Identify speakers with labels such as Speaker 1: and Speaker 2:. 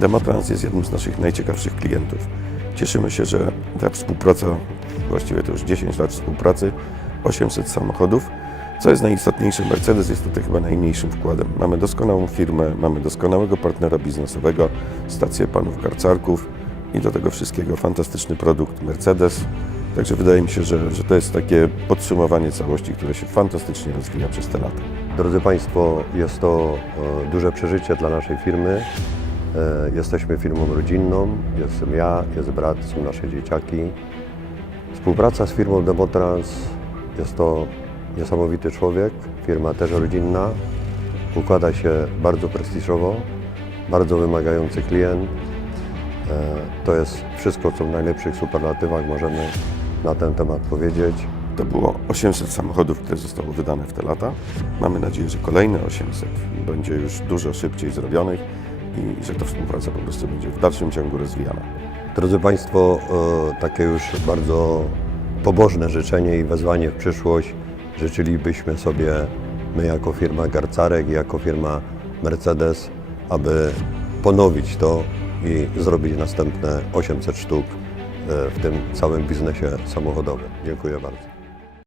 Speaker 1: Demotrans jest jednym z naszych najciekawszych klientów. Cieszymy się, że ta współpraca, właściwie to już 10 lat współpracy, 800 samochodów. Co jest najistotniejsze, Mercedes jest tutaj chyba najmniejszym wkładem. Mamy doskonałą firmę, mamy doskonałego partnera biznesowego, stację panów karcarków i do tego wszystkiego fantastyczny produkt Mercedes. Także wydaje mi się, że, że to jest takie podsumowanie całości, które się fantastycznie rozwija przez te lata.
Speaker 2: Drodzy Państwo, jest to e, duże przeżycie dla naszej firmy. E, Jesteśmy firmą rodzinną, jestem ja, jest brat, są nasze dzieciaki. Współpraca z firmą Demotrans jest to niesamowity człowiek, firma też rodzinna. Układa się bardzo prestiżowo, bardzo wymagający klient. E, To jest wszystko, co w najlepszych superlatywach możemy na ten temat powiedzieć.
Speaker 1: To było 800 samochodów, które zostało wydane w te lata. Mamy nadzieję, że kolejne 800 będzie już dużo szybciej zrobionych i że ta współpraca po prostu będzie w dalszym ciągu rozwijana.
Speaker 2: Drodzy Państwo, e, takie już bardzo pobożne życzenie i wezwanie w przyszłość. Życzylibyśmy sobie my jako firma Garcarek i jako firma Mercedes, aby ponowić to i zrobić następne 800 sztuk e, w tym całym biznesie samochodowym. Dziękuję bardzo.